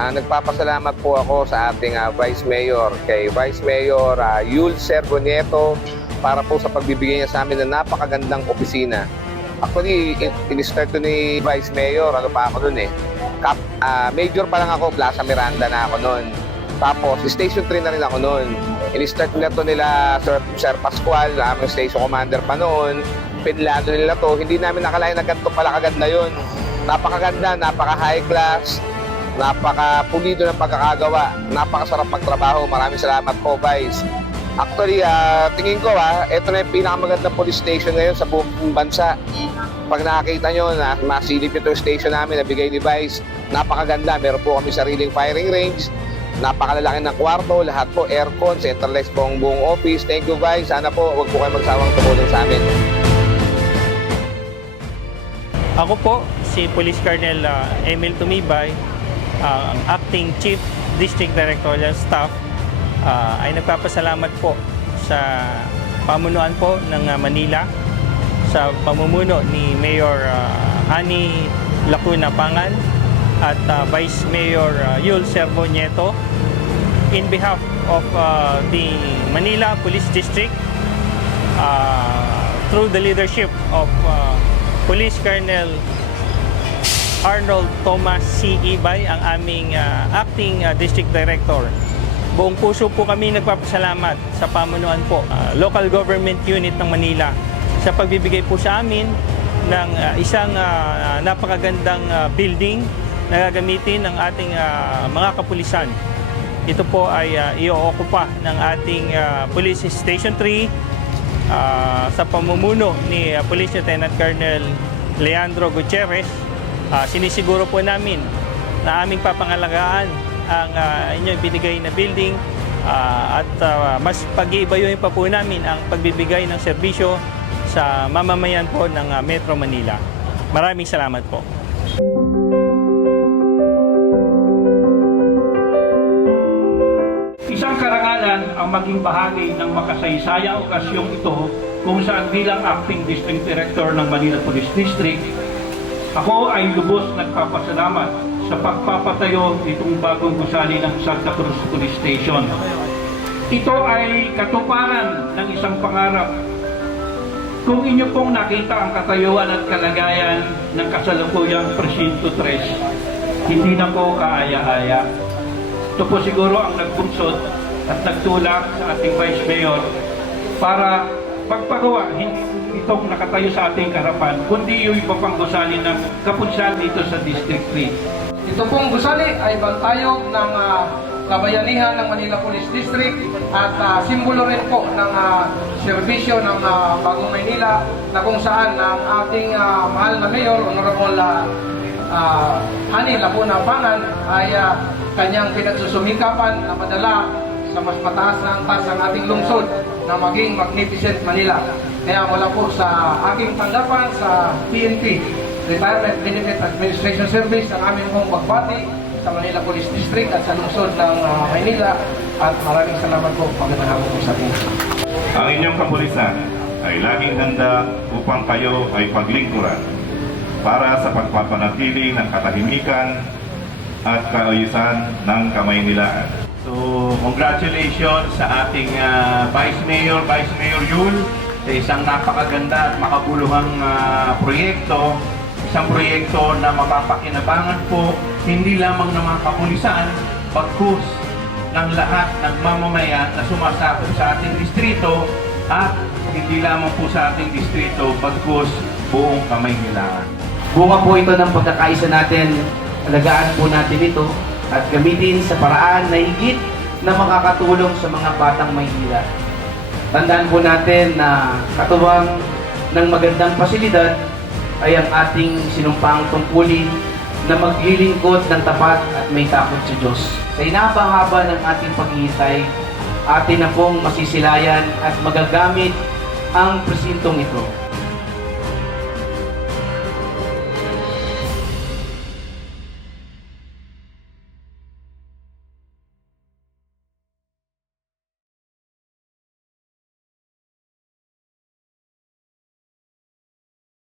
Ah, nagpapasalamat po ako sa ating ah, Vice Mayor, kay Vice Mayor uh, Yul Sergonieto para po sa pagbibigay niya sa amin ng napakagandang opisina. Actually, in- in-start to ni Vice Mayor, ano pa ako nun eh. Cap, ah, major pa lang ako, Plaza Miranda na ako noon. Tapos, Station 3 na rin ako noon. In-start nila to nila Sir, Sir Pascual, aming station commander pa noon. Pinlano nila to. Hindi namin nakalain na ganito pala kaganda yun. Napakaganda, napaka high class, napaka pulido ng pagkakagawa, napakasarap magtrabaho. Maraming salamat po, Vice. Actually, ah, tingin ko ah, ito na yung pinakamagandang police station ngayon sa buong bansa. Pag nakakita nyo na masilip ito yung station namin na bigay ni Vice, napakaganda. Meron po kami sariling firing range, napakalalaki ng kwarto, lahat po aircon, centralized po ang buong office. Thank you Vice. Sana po wag po kayo magsawang tumulong sa amin. Ako po, si Police Colonel uh, Emil Tumibay, uh, Acting Chief District Directorial Staff, uh, ay nagpapasalamat po sa pamunuan po ng uh, Manila sa pamumuno ni Mayor uh, Ani Lacuna Pangan at uh, Vice Mayor uh, Yul Servo Nieto. In behalf of uh, the Manila Police District uh, through the leadership of uh, Police Colonel Arnold Thomas C. Ibay, ang aming uh, acting uh, district director. Buong puso po kami nagpapasalamat sa pamunuan po, uh, local government unit ng Manila sa pagbibigay po sa amin ng uh, isang uh, napakagandang uh, building na gagamitin ng ating uh, mga kapulisan. Ito po ay uh, i-ookupa ng ating uh, Police Station 3 ah, sa pamumuno ni ah, Police Lieutenant Colonel Leandro Gutierrez, ah, sinisiguro po namin na aming papangalagaan ang ah, inyong binigay na building ah, at ah, mas pag-iibayuhin pa po namin ang pagbibigay ng serbisyo sa mamamayan po ng ah, Metro Manila. Maraming salamat po. Isang karangalan ang maging bahagi ng makasaysayang okasyong ito kung saan bilang acting district director ng Manila Police District, ako ay lubos nagpapasalamat sa pagpapatayo nitong bagong gusali ng Santa Cruz Police Station. Ito ay katuparan ng isang pangarap. Kung inyo pong nakita ang katayuan at kalagayan ng kasalukuyang Presinto 3, hindi na po kaaya-aya. Ito po siguro ang nagbunsod at nagtulak sa ating Vice Mayor para pagpagawa itong nakatayo sa ating harapan, kundi yung iba pang gusali ng kapunsan dito sa District 3. Ito pong gusali ay bantayog ng ah, kabayanihan ng Manila Police District at ah, simbolo rin po ng ah, serbisyo ng ah, Bagong Maynila na kung saan ang ating ah, mahal na Mayor, Honorable uh, Hani Lacuna Pangan ay ah, kanyang pinagsusumikapan na madala sa mas mataas na antas ang ating lungsod na maging Magnificent Manila. Kaya mula po sa aking tanggapan sa PNP, Retirement Benefit Administration Service, ang aming pong pagbati sa Manila Police District at sa lungsod ng ah, Maynila at maraming salamat po magandang hapon po sa atin. Ang inyong kapulisan ay laging handa upang kayo ay paglingkuran para sa pagpapanatili ng katahimikan at kaayusan ng Kamaynilaan. So, congratulations sa ating ah, Vice Mayor, Vice Mayor Yul, sa isang napakaganda at makabuluhang ah, proyekto. Isang proyekto na mapapakinabangan po hindi lamang ng mga kapulisan, bagkus ng lahat ng mamamayan na sumasakop sa ating distrito at hindi lamang po sa ating distrito, bagkus buong Kamaynilaan. Bunga po ito ng pagkakaisa natin, alagaan po natin ito at gamitin sa paraan na higit na makakatulong sa mga batang Maynila. Tandaan po natin na katuwang ng magandang pasilidad ay ang ating sinumpang tungkulin na maglilingkod ng tapat at may takot sa Diyos. Sa inabang-haba ng ating paghihintay, atin na pong masisilayan at magagamit ang presintong ito